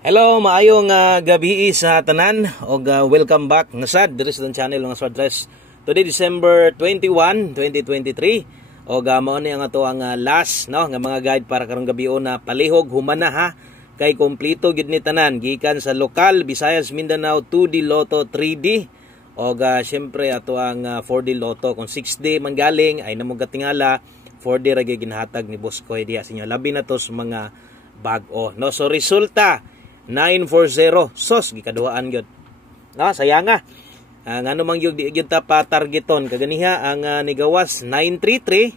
Hello, maayong gabi sa tanan og welcome back nga sad diri sa channel nga Swadres. Today December 21, 2023 og mao ni ang ato ang last no nga mga guide para karong gabi na palihog humana ha kay kompleto gid ni tanan gikan sa lokal Visayas Mindanao 2D Lotto 3D og syempre ato ang 4D Lotto kung 6D man galing ay namo gatingala 4D ra gyud ginhatag ni Boss Koy diha sa inyo labi na to sa mga bag-o no. So resulta 940 sos gikaduhaan gyud no sayang nga ngano man gyud di gyud ta pa targeton kaganiha ang nigawas 933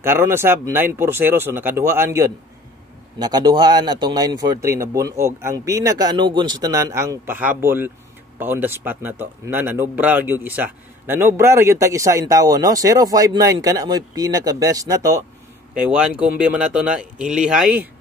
karon na sab 940 so nakaduhaan gyud nakaduhaan atong 943 na bunog ang pinakaanugon sa tanan ang pahabol pa on the spot na to na nanobra gyud isa nanobra gyud tag isa in tawo no 059 kana mo pinaka best na to kay 1 kombi man nato na inlihay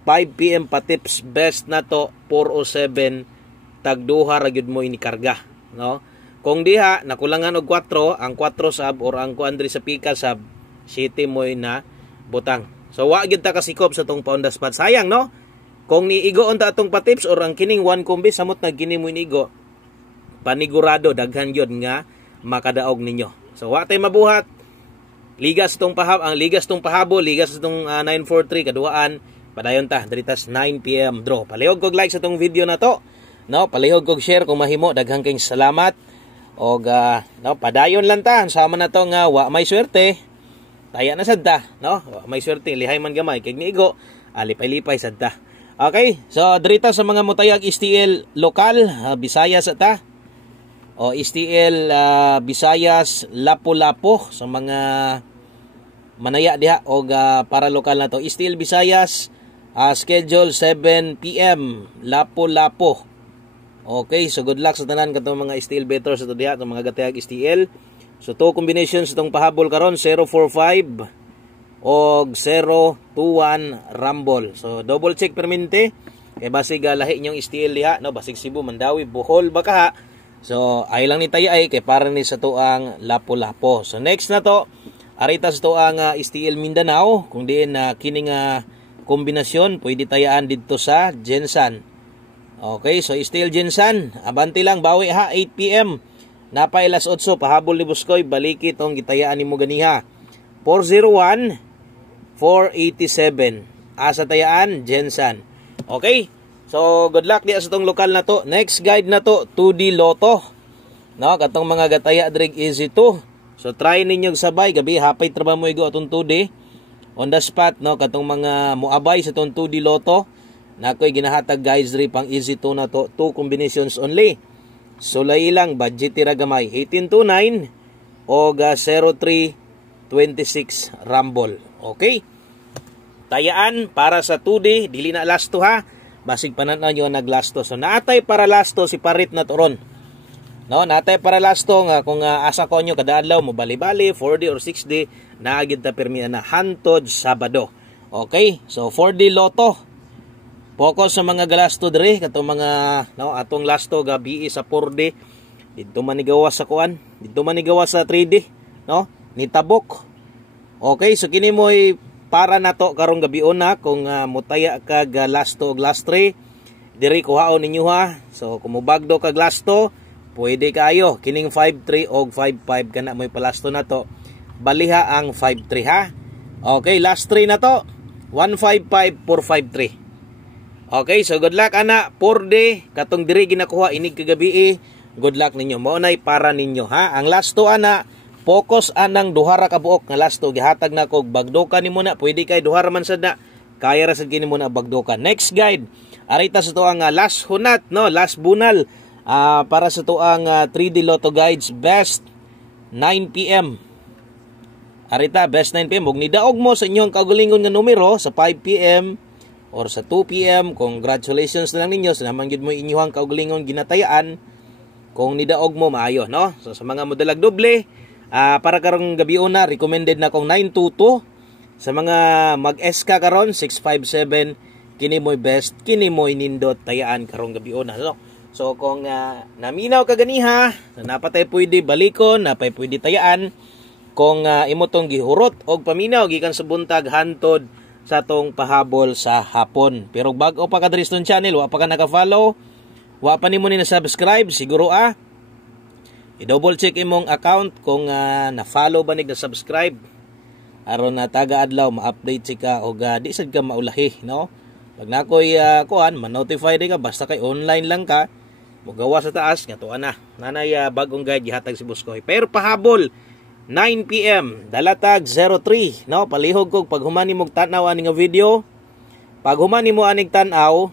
5 PM pa tips best na to 407 tagduha ra gyud mo inikarga no kung diha nakulangan og 4 ang 4 sab or ang kuandri sa pika sab 7 mo na butang so wa gyud ta kasikop sa tong pound spot sayang no kung niigo unta atong pa tips or ang kining 1 kombi samot na gini mo inigo panigurado daghan gyud nga makadaog ninyo so wa tay mabuhat ligas tong pahabol ligas tong 943 kaduaan padayon ta diritas 9 PM draw. Palihog kog like sa tong video na to. No, palihog kog share kung mahimo daghang kayong salamat. Og no, padayon lang ta sama na to nga wa may swerte. Taya na sad ta, no? Wa may swerte lihay man gamay kay niigo, alipay-lipay sad ta. Okay, so diritas sa mga mutayag STL lokal, Visayas ta. O STL Visayas Lapu-Lapu sa mga manaya diha og para lokal na to STL Visayas schedule 7 PM Lapu-Lapu. Okay, so good luck sa tanan katong mga STL bettors sa to diha katong mga gatayag STL. So two combinations itong pahabol karon 045 og 021 Rumble. So double check permente kay basig lahi inyong STL diha no basig Cebu, Mandawi, Bohol baka ha. So ay lang ni tayo ay kay para ni sa tuang Lapu-Lapu. So next na to arita sa tuang STL Mindanao kung diin kining kombinasyon pwede tayaan dito sa Gensan. Okay, so STL Gensan, abanti lang bawi ha 8 PM. Napay las 8 pahabol ni Buskoy baliki tong gitayaan nimo ganiha. 401 487 asa tayaan Gensan. Okay? So good luck diya sa tong lokal na to. Next guide na to 2D Lotto. No, katong mga gataya drag easy to. So try ninyo sabay gabi hapay trabaho mo igo atong 2D on the spot no katong mga muabay sa tong 2D Lotto na ko'y ginahatag guys diri pang easy to na to 2 combinations only. So lay lang budget tira gamay 1829 o 0326 Rumble. Okay? Tayaan para sa 2D dili na last to ha. Basig panan-an nyo nag-last to. So naatay para last to si parit na toron. No, natay para last to nga kung asa ko nyo kada adlaw mo bali-bali 4D or 6D naagid ta permi na hantod Sabado. Okay? So 4D Lotto. Focus sa mga galasto dire katong mga no atong last to gabi sa 4D. Dito man igawas sa kuan, dito man igawas sa 3D, no? Nitabok. Okay, so kini mo'y para nato karong gabi na kung mutaya ka last to og last 3 diri kuhaon ninyo ha. So kung mobagdo ka last to pwede kayo kining 53 og 55 kana mo'y palasto na to baliha ang 53 ha. Okay, last 3 na to 155 453. Okay, so good luck ana 4D katong diri ginakuha inig kagabi good luck ninyo mao nay para ninyo ha. Ang last to ana focus anang duha ra ka buok nga last to gihatag na kog bagdokan nimo na pwede kay duha ra man sad na kaya ra sad kini mo na bagdokan. Next guide arita sa to ang last hunat no last bunal para sa to ang 3D Lotto guides best 9 PM. Arita best 9 PM ug nidaog mo sa inyong kaugalingon nga numero sa 5 PM or sa 2 PM. Congratulations na lang ninyo sa naman gyud mo inyong kaugalingon ginatayaan kung nidaog mo maayo no. So sa mga modalag doble para karong gabi na recommended na kong 922 sa mga mag-SK karon 657 kini mo'y best kini mo'y nindot tayaan karong gabi na no. So kung naminaw ka ganiha napatay pwede balikon napay pwede tayaan kung imo tong gihurot og paminaw gikan sa buntag hantod sa atong pahabol sa hapon. Pero bago pa ka diri sa channel, wa pa ka naka-follow, wa pa nimo ni na-subscribe, siguro i-double check imong account kung na-follow ba nig na-subscribe aron na taga adlaw ma-update ka o di sad ka maulahi, no? Pag nakoy ma-notify di ka basta kay online lang ka, mugawa sa taas nga tuwa na. Nanay bagong guide gihatag si Buskoy. Pero pahabol 9 PM, dalatag 03, no? Palihog kog pag humani mo tanaw ani nga video. Pag humani mo aning tanaw,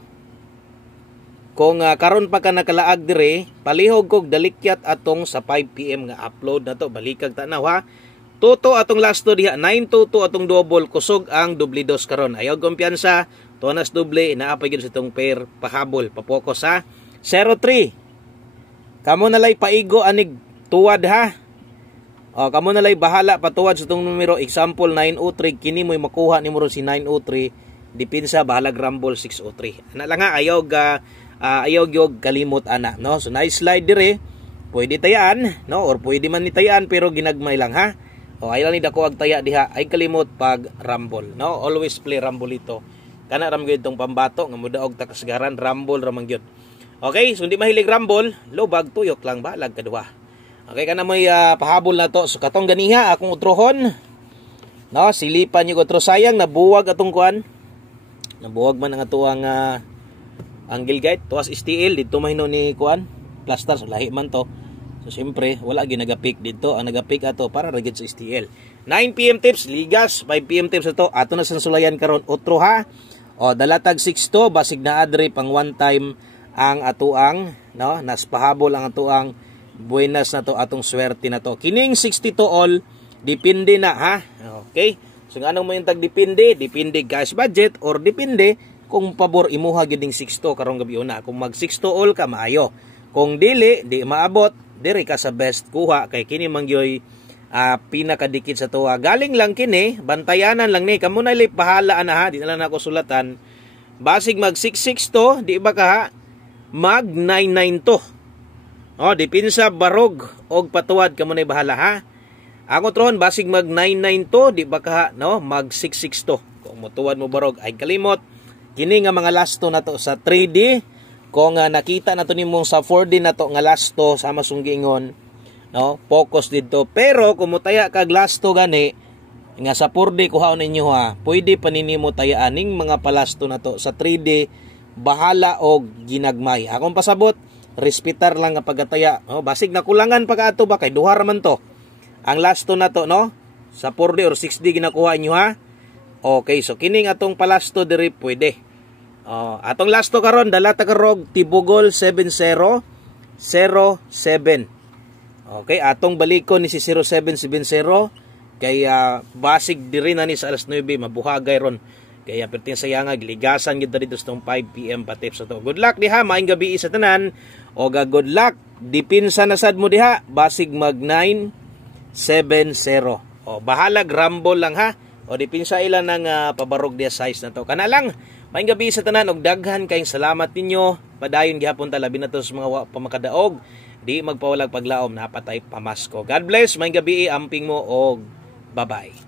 kung karon pa ka nakalaag dire, palihog kog dalikyat atong sa 5 PM nga upload na to. Balikag tanaw ha. Tuto atong last to diha, 922 atong double, kusog ang dublidos karon. Ayaw kumpiyansa, tunas doble, inaapay gyud sa itong pair pahabol, papokus ha. 03. Kamo nalay paigo anig tuwad ha. O kamo nalay bahala patuwad sa itong numero, example 903, kini mo'y makuha ni mo si 903, dipinsa bahalag rumble 603. Ana lang ha, ayaw gyud kalimot ana, no? So nice slide dire. Pwede tayaan, no? Or pwede man ni tayaan pero ginagmay lang ha. O ay lang ni dako ag taya diha, ay kalimot pag rumble, no? Always play rumble ito. Kana ram gyud tong pambato nga mudaog ta kasagaran, rumble ra man gyud. Okay, so hindi mahilig rumble, lobag tuyok lang balag kadua. Okay, kana may pahabol na to. So katong ganiha akong utrohon, no? Silipan niyo utro, sayang nabuwag atong kuan. Nabuwag man ang atuang angle guide, tuwas steel dito mahino ni kuan, plaster, so lahi man to. So siyempre wala ginagapik dito, ang nagapik ato para ragid sa steel. 9 PM tips ligas, 5 PM tips ato ato na sansulayan karon utro ha. O dalatag 6 basig na adre pang one time ang atuang, no? Nas pahabol ang atuang buenas na to, atong swerte na to. Kining 62 all depende na ha. Okay? So anong mo yung tag depende cash budget or depende kung pabor imuha gid ning 62 karong gabi una. Kung mag 62 all ka maayo. Kung dili di maabot, diri ka sa best kuha kay kini mangyoy pinakadikit sa tuwa. Galing lang kini, bantayanan lang ni. Kamo na li pahala ana ha, di na lang ako sulatan. Basig mag 66 to, di ba ka ha? Mag 99 to. O, dipinsa barog og patuwad kamo na bahala ha. Ako tron basig mag 99 to, di ba ka ha, no? Mag 66 to. Kung mutuwad mo barog ay kalimot. Kini nga mga lasto na to sa 3D. Kung nakita na to nimong sa 4D na to nga lasto sama sunggingon, no? Focus dito. Pero kung mutaya kag lasto gani nga sa 4D kuhaon ninyo ha, pwede pa ninyo tayaan ning mga palasto na to sa 3D, bahala og ginagmay. Akong pasabot, respetar lang nga pagataya, no? Basig na kulangan pa ato ba kay duha ra man to. Ang lasto na to, no? Sa 4D or 6D ginakuha niyo ha. Okay, so kining atong palasto diri pwede. Atong lasto karon dala ta karog Tibugol 7007. Okay, atong balikon ni si 0770 kay basig diri na ni sa alas 9 mabuhagay ron. Kaya pertin sayanga ligasan gid dito sa 5 PM pa tips to. Good luck diha, maayong gabi sa tanan. O good luck, dipinsa na sad mo diha, basig mag 970. O bahalag rumble lang ha. O dipinsa ilan ng pabarog diha size na to. Kana lang. Maayong gabi sa tanan og daghan kayong salamat ninyo. Padayon gihapon ta labi na to sa mga pamakadaog. Di magpawalag paglaom napatay pamasko. God bless, maayong gabi, amping mo og bye-bye.